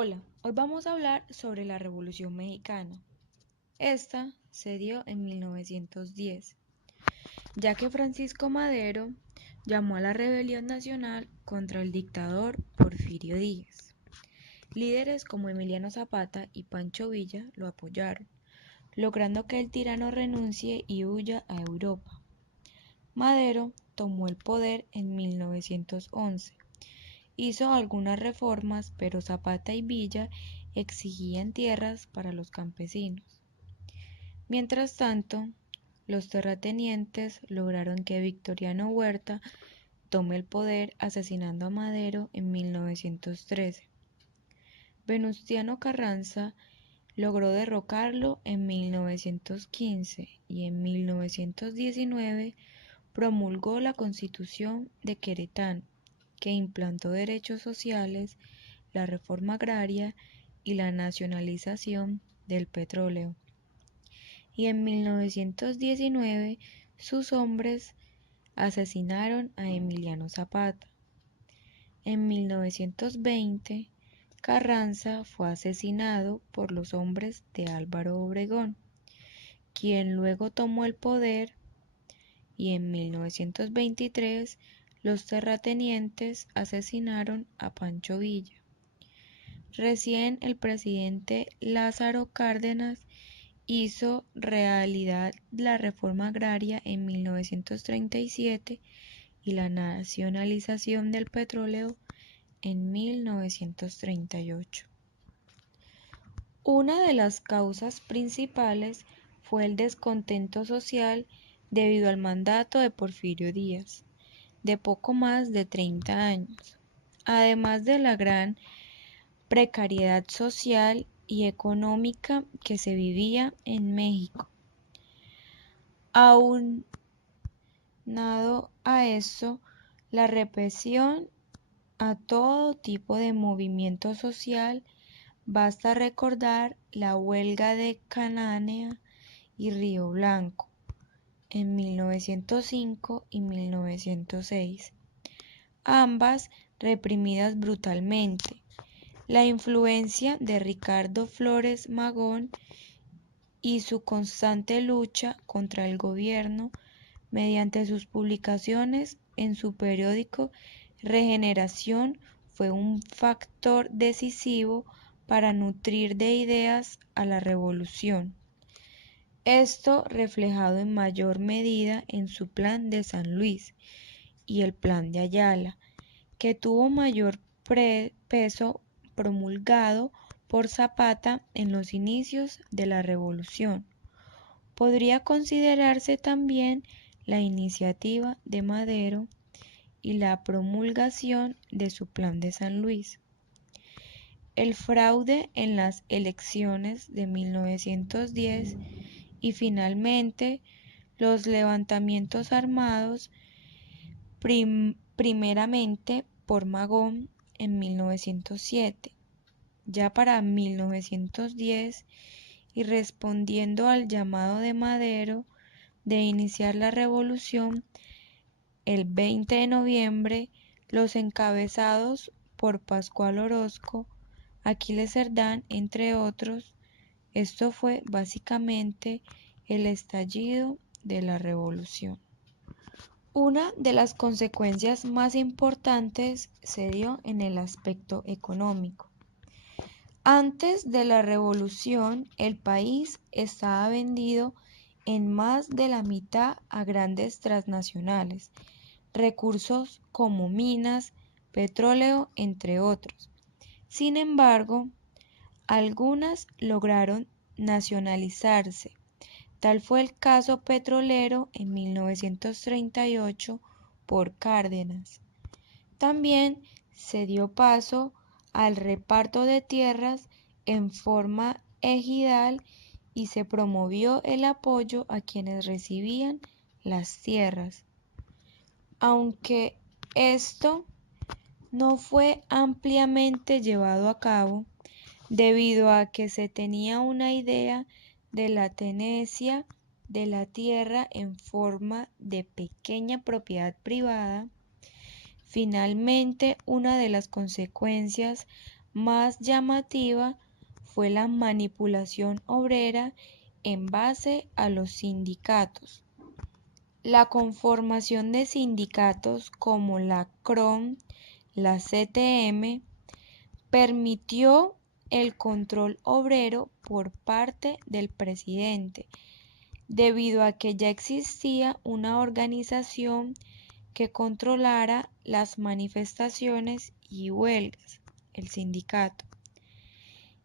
Hola, hoy vamos a hablar sobre la Revolución Mexicana. Esta se dio en 1910, ya que Francisco Madero llamó a la rebelión nacional contra el dictador Porfirio Díaz. Líderes como Emiliano Zapata y Pancho Villa lo apoyaron, logrando que el tirano renuncie y huya a Europa. Madero tomó el poder en 1911. Hizo algunas reformas, pero Zapata y Villa exigían tierras para los campesinos. Mientras tanto, los terratenientes lograron que Victoriano Huerta tome el poder asesinando a Madero en 1913. Venustiano Carranza logró derrocarlo en 1915 y en 1919 promulgó la Constitución de Querétaro, que implantó derechos sociales, la reforma agraria y la nacionalización del petróleo. Y en 1919 sus hombres asesinaron a Emiliano Zapata. En 1920 Carranza fue asesinado por los hombres de Álvaro Obregón, quien luego tomó el poder, y en 1923 los terratenientes asesinaron a Pancho Villa. Recién el presidente Lázaro Cárdenas hizo realidad la reforma agraria en 1937 y la nacionalización del petróleo en 1938. Una de las causas principales fue el descontento social debido al mandato de Porfirio Díaz, de poco más de 30 años, además de la gran precariedad social y económica que se vivía en México. Aunado a eso, la represión a todo tipo de movimiento social. Basta recordar la huelga de Cananea y Río Blanco en 1905 y 1906, ambas reprimidas brutalmente. La influencia de Ricardo Flores Magón y su constante lucha contra el gobierno mediante sus publicaciones en su periódico Regeneración fue un factor decisivo para nutrir de ideas a la revolución. Esto reflejado en mayor medida en su Plan de San Luis y el Plan de Ayala, que tuvo mayor peso promulgado por Zapata en los inicios de la revolución. Podría considerarse también la iniciativa de Madero y la promulgación de su Plan de San Luis. El fraude en las elecciones de 1910 y finalmente los levantamientos armados, primeramente por Magón en 1907. Ya para 1910, y respondiendo al llamado de Madero de iniciar la revolución, el 20 de noviembre, los encabezados por Pascual Orozco, Aquiles Cerdán, entre otros. Esto fue básicamente el estallido de la revolución. Una de las consecuencias más importantes se dio en el aspecto económico. Antes de la revolución, el país estaba vendido en más de la mitad a grandes transnacionales, recursos como minas, petróleo, entre otros. Sin embargo, algunas lograron nacionalizarse. Tal fue el caso petrolero en 1938 por Cárdenas. También se dio paso al reparto de tierras en forma ejidal y se promovió el apoyo a quienes recibían las tierras. Aunque esto no fue ampliamente llevado a cabo, debido a que se tenía una idea de la tenencia de la tierra en forma de pequeña propiedad privada. Finalmente, una de las consecuencias más llamativa fue la manipulación obrera en base a los sindicatos. La conformación de sindicatos como la CROM, la CTM, permitió el control obrero por parte del presidente, debido a que ya existía una organización que controlara las manifestaciones y huelgas, el sindicato,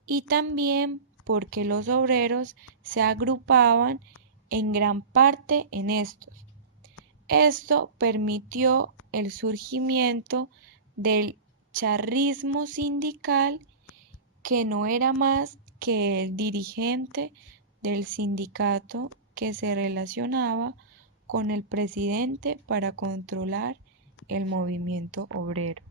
y también porque los obreros se agrupaban en gran parte en estos. Esto permitió el surgimiento del charrismo sindical, que no era más que el dirigente del sindicato que se relacionaba con el presidente para controlar el movimiento obrero.